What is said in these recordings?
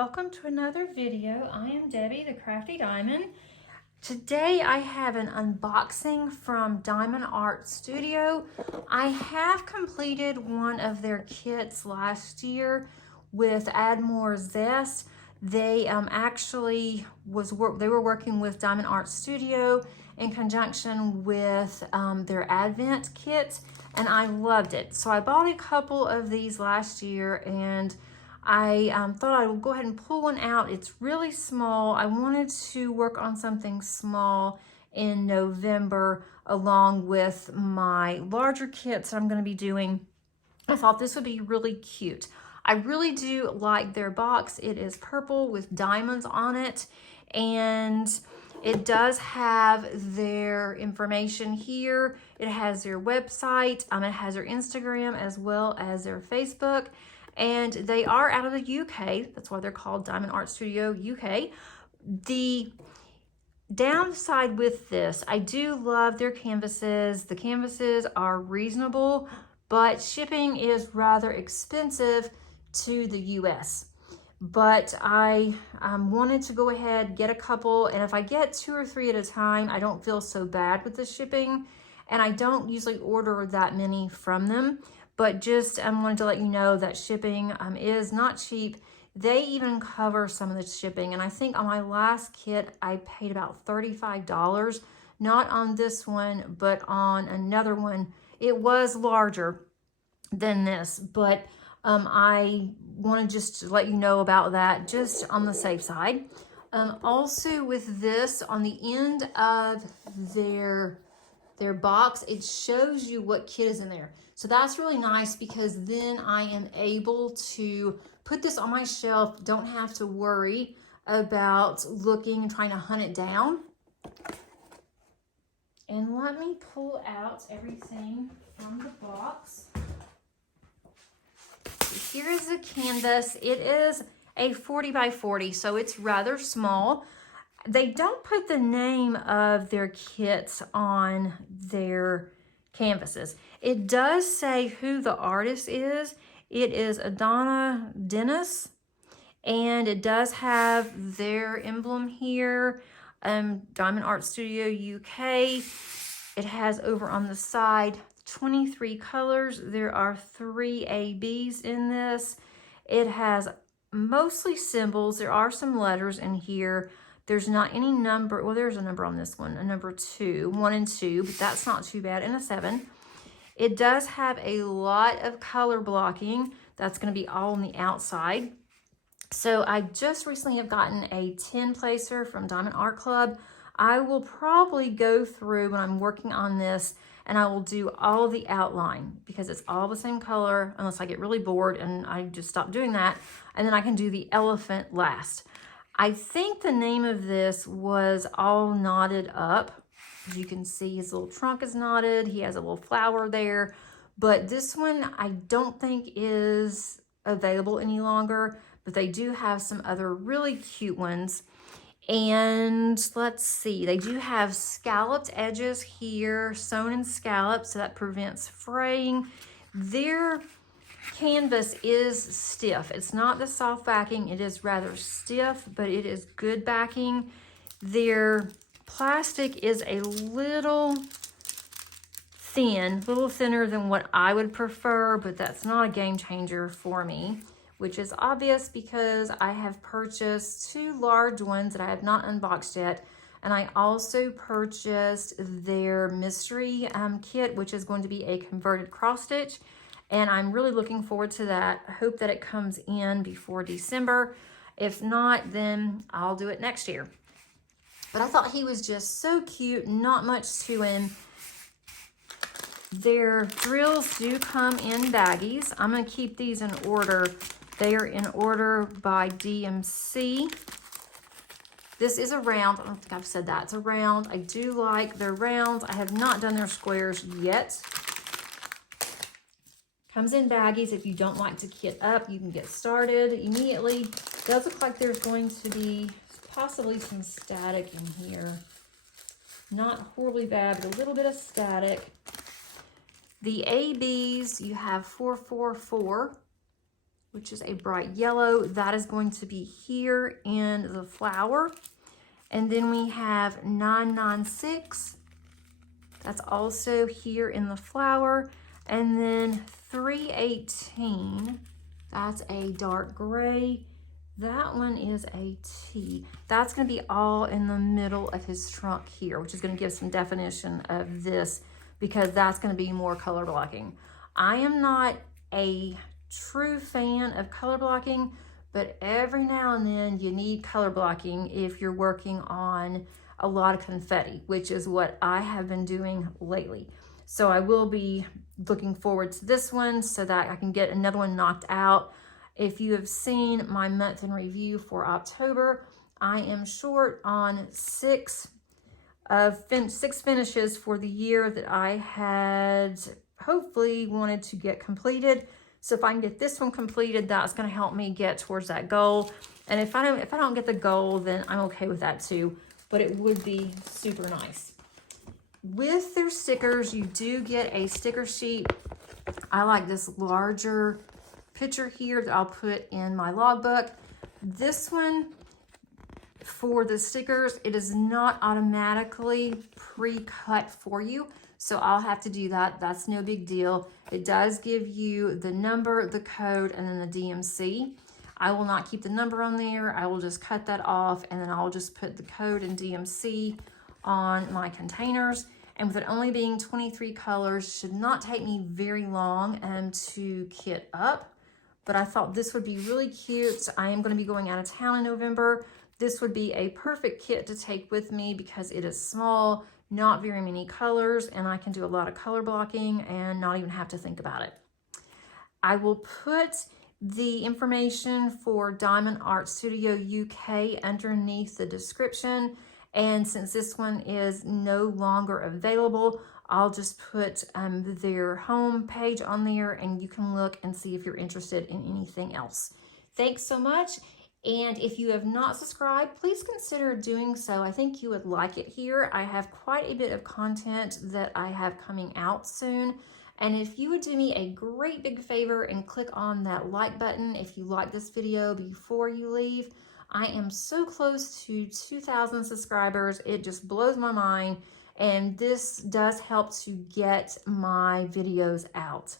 welcome to another video. I am Debbie, the Crafty Diamond. Today I have an unboxing from Diamond Art Studio. I have completed one of their kits last year with Add More Zest. They actually were working with Diamond Art Studio in conjunction with their Advent kit, and I loved it. So I bought a couple of these last year, and I thought I would go ahead and pull one out. It's really small. I wanted to work on something small in November along with my larger kits that I'm going to be doing. I thought this would be really cute. I really do like their box. It is purple with diamonds on it, and it does have their information here. It has their website. It has their Instagram as well as their Facebook. And they are out of the UK. That's why they're called Diamond Art Studio UK. The downside with this, I do love their canvases. The canvases are reasonable, but shipping is rather expensive to the US. But I wanted to go ahead, get a couple, and if I get 2 or 3 at a time, I don't feel so bad with the shipping, and I don't usually order that many from them. But just wanted to let you know that shipping is not cheap. They even cover some of the shipping. And I think on my last kit, I paid about $35. Not on this one, but on another one. It was larger than this. But I wanted just to let you know about that, just on the safe side. Also with this, on the end of their box, it shows you what kit is in there. So that's really nice, because then I am able to put this on my shelf, don't have to worry about looking and trying to hunt it down. And let me pull out everything from the box. Here is the canvas. It is a 40 by 40, so it's rather small. They don't put the name of their kits on their canvases. It does say who the artist is. It is Adana Dennis, and it does have their emblem here, Diamond Art Studio UK. It has over on the side 23 colors. There are 3 ABs in this. It has mostly symbols. There are some letters in here. There's not any number. Well, there's a number on this one, a number 2, 1 and 2, but that's not too bad, and a 7. It does have a lot of color blocking. That's going to be all on the outside. So I just recently have gotten a 10 placer from Diamond Art Club. I will probably go through when I'm working on this, and I will do all the outline, because it's all the same color, unless I get really bored and I just stop doing that. And then I can do the elephant last. I think the name of this was All Knotted Up. As you can see, his little trunk is knotted. He has a little flower there. But this one I don't think is available any longer. But they do have some other really cute ones. And let's see, they do have scalloped edges here, sewn in scallops, so that prevents fraying. Their canvas is stiff. It's not the soft backing. It is rather stiff, but it is good backing. Their plastic is a little thin, a little thinner than what I would prefer, but that's not a game changer for me, which is obvious because I have purchased 2 large ones that I have not unboxed yet. And I also purchased their mystery kit, which is going to be a converted cross stitch. And I'm really looking forward to that. I hope that it comes in before December. If not, then I'll do it next year. But I thought he was just so cute, not much to him. Their drills do come in baggies. I'm going to keep these in order. They are in order by DMC. This is a round. I don't think I've said that. It's a round. I do like their rounds. I have not done their squares yet. Comes in baggies. If you don't like to kit up, you can get started immediately. Does look like there's going to be possibly some static in here. Not horribly bad, but a little bit of static. The ABs, you have 444. which is a bright yellow. That is going to be here in the flower. And then we have 996. That's also here in the flower. And then 318, that's a dark gray. That one is a T. That's gonna be all in the middle of his trunk here, which is gonna give some definition of this because that's gonna be more color blocking. I am not a true fan of color blocking, but every now and then you need color blocking if you're working on a lot of confetti, which is what I have been doing lately. So I will be looking forward to this one so that I can get another one knocked out. If you have seen my month in review for October, I am short on six finishes for the year that I had hopefully wanted to get completed. So if I can get this one completed, that's going to help me get towards that goal. And if I don't get the goal, then I'm okay with that too. But it would be super nice. With their stickers, you do get a sticker sheet. I like this larger picture here that I'll put in my logbook. This one, for the stickers, it is not automatically pre-cut for you. So I'll have to do that. That's no big deal. It does give you the number, the code, and then the DMC. I will not keep the number on there. I will just cut that off, and then I'll just put the code and DMC on my containers. And with it only being 23 colors, should not take me very long to kit up. But I thought this would be really cute. I am going to be going out of town in November. This would be a perfect kit to take with me because it is small, not very many colors, and I can do a lot of color blocking and not even have to think about it. I will put the information for Diamond Art Studio UK underneath the description. And since this one is no longer available, I'll just put their home page on there and you can look and see if you're interested in anything else. Thanks so much. And if you have not subscribed, please consider doing so. I think you would like it here. I have quite a bit of content that I have coming out soon. And if you would do me a great big favor and click on that like button if you like this video before you leave. I am so close to 2,000 subscribers. It just blows my mind. And this does help to get my videos out.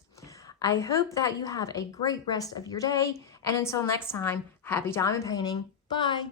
I hope that you have a great rest of your day. And until next time, happy diamond painting. Bye.